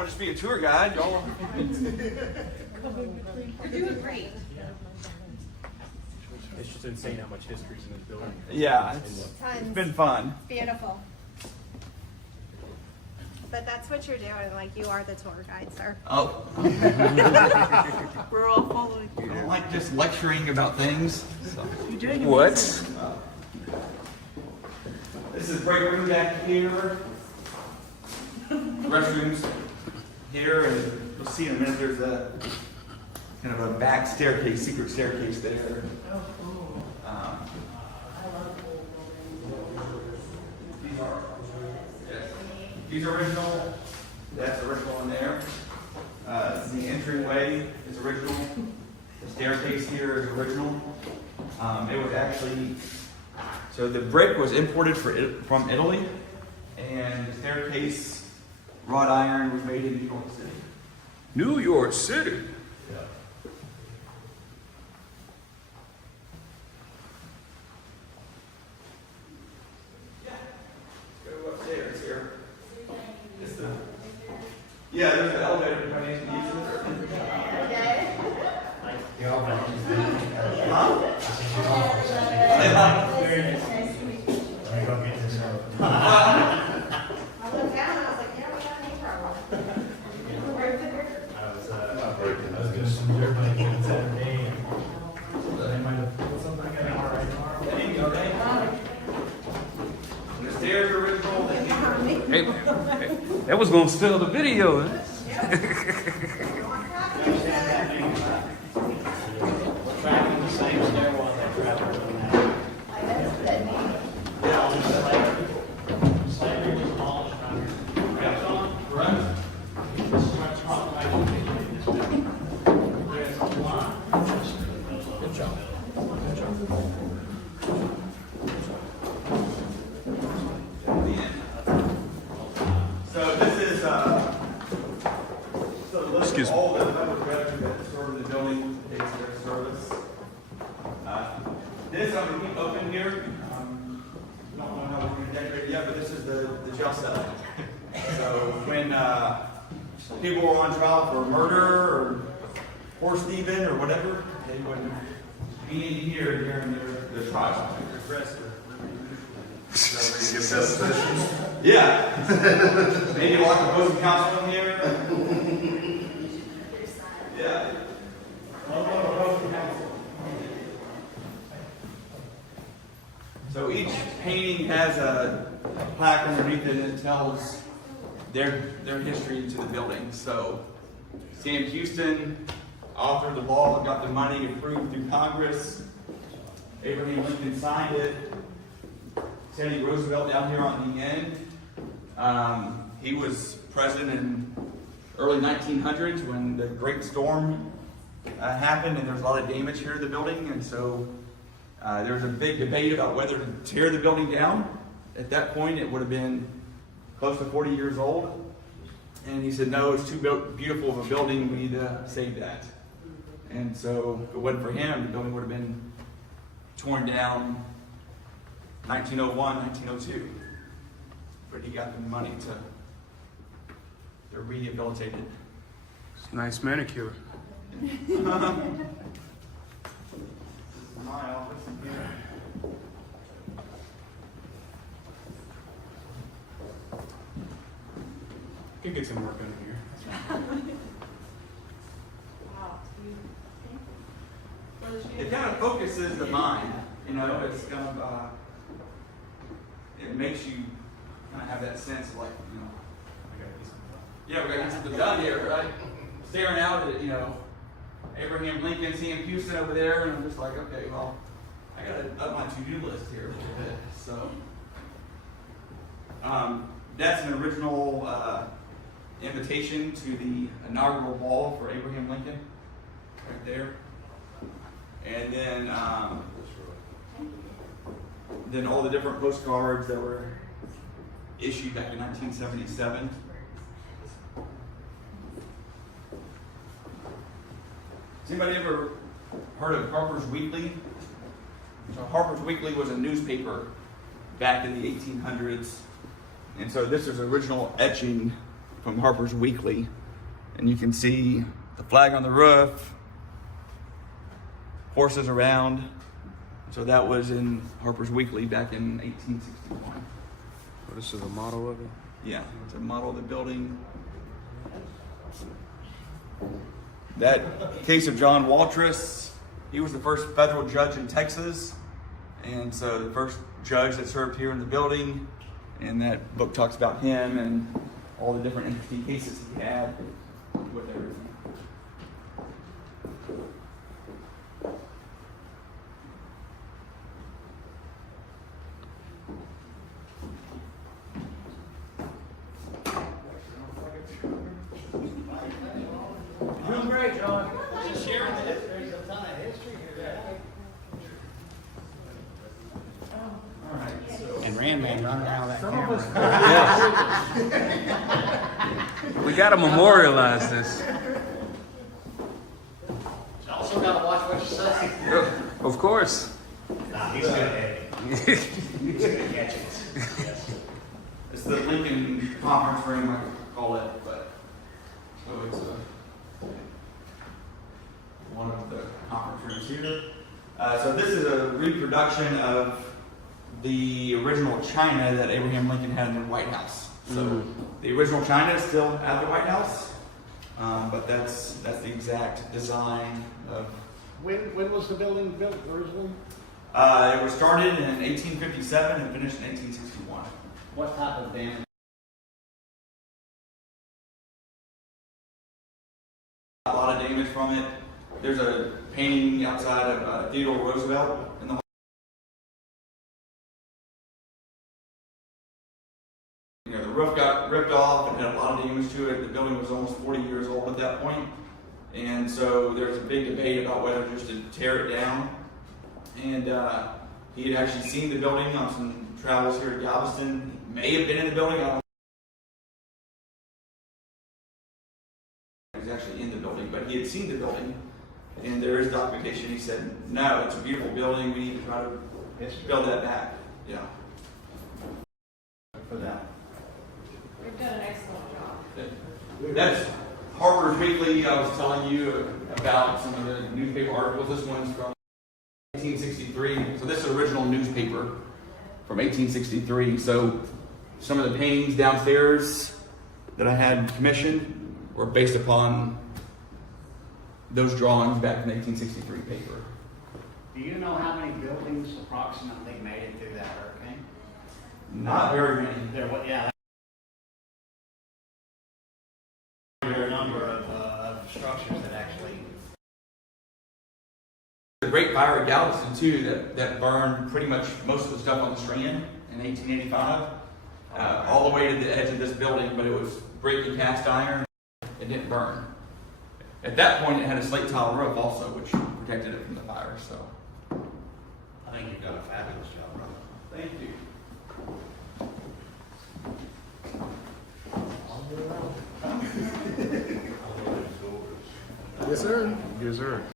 want to just be a tour guide, y'all. You're doing great. It's just insane how much history's in this building. Yeah, it's been fun. Beautiful. But that's what you're doing, like you are the tour guide, sir. Oh. We're all following. I don't like just lecturing about things. So. What? This is break room back here. Restrooms here, and you'll see in a minute there's a kind of a back staircase, secret staircase there. These are original. That's original in there. The entryway is original. The staircase here is original. It was actually, so the brick was imported from Italy, and the staircase, wrought iron, was made in New York City. New York City. Go upstairs here. Yeah, there's an elevator coming into the use. I looked down and I was like, yeah, we got any problem. I was doing some dirt bike on Saturday, and they might have put something in an hour right tomorrow. There you go, Dave. The stairs are original. Hey, that was gonna steal the video. Huh? Tracking the same stairwell that traveled on that. Slavery was abolished around here. That's on, correct? This is what's wrong, I don't think it is. There's a lot. Good job. Good job. So this is so look Excuse at me. all the members of that serve the building, takes their service. This I'm gonna keep open here. Don't know how we're gonna decorate it yet, but this is the jail cell. So when people were on trial for murder or Stephen or whatever, they would be in here during their trial. Yeah. Maybe a lot of opposing counsel in here. Yeah. So each painting has a plaque underneath it and it tells their history to the building. So Sam Houston authored the law, got the money approved through Congress. Abraham Lincoln signed it. Teddy Roosevelt down here on the end. He was president in early 1900s when the Great Storm happened, and there was a lot of damage here to the building, and so there was a big debate about whether to tear the building down. At that point, it would have been close to 40 years old, and he said, "No, it's too beautiful of a building. We need to save that." And so, if it wasn't for him, the building would have been torn down 1901, 1902. But he got the money to rehabilitate it. It's a nice manicure. My office here. Could get some work done here. It kind of focuses the mind, you know, it's kind of, it makes you kind of have that sense of like, you know, yeah, we're gonna get something done here, right? Staring out at, you know, Abraham Lincoln, seeing Houston over there, and I'm just like, okay, well, I gotta up my to-do list here a little bit, so. That's an original invitation to the inaugural ball for Abraham Lincoln, right there. And then all the different postcards that were issued back in 1977. Has anybody ever heard of Harper's Weekly? So Harper's Weekly was a newspaper back in the 1800s. And so this is original etching from Harper's Weekly. And you can see the flag on the roof, horses around. So that was in Harper's Weekly back in 1861. This is a model of it. Yeah, it's a model of the building. That case of John Waltress, he was the first federal judge in Texas. And so the first judge that served here in the building. And that book talks about him and all the different interesting cases he had with everything. Doing great, John. Just sharing the history. There's a ton of history here. And Randman running around with that camera. We gotta memorialize this. You also gotta watch what you say. Of course. Nah, he's good at it. He's good at catching us. Yes. It's the Lincoln Conference Room, I call it, but so it's one of the conference rooms here. So this is a reproduction of the original china that Abraham Lincoln had in the White House. So the original china is still at the White House, but that's the exact design of. When was the building built originally? It was started in 1857 and finished in 1861. What type of damage? A lot of damage from it. There's a painting outside of Theodore Roosevelt in the. You know, the roof got ripped off and had a lot of damage to it. The building was almost 40 years old at that point. And so there's a big debate about whether just to tear it down. And he had actually seen the building on some travels here at Galveston. He may have been in the building. I don't know. He was actually in the building, but he had seen the building. And there is documentation. He said, no, it's a beautiful building. We need to try to build that back. Yeah. For that. You've done an excellent job. That's Harper's Weekly. I was telling you about some of the newspaper articles. This one's from 1863. So this is original newspaper from 1863. So some of the paintings downstairs that I had commissioned were based upon those drawings back in the 1863 paper. Do you know how many buildings approximately made it through that hurricane? Not very many. There, what? Yeah. There are a number of structures that actually. The Great Fire at Galveston too that burned pretty much most of the stuff on the Strand in 1885, all the way to the edge of this building, but it was brick and cast iron. It didn't burn. At that point, it had a slate tile roof also, which protected it from the fire. So, I think you've done a fabulous job, brother. thank you. Yes, sir. Yes, sir.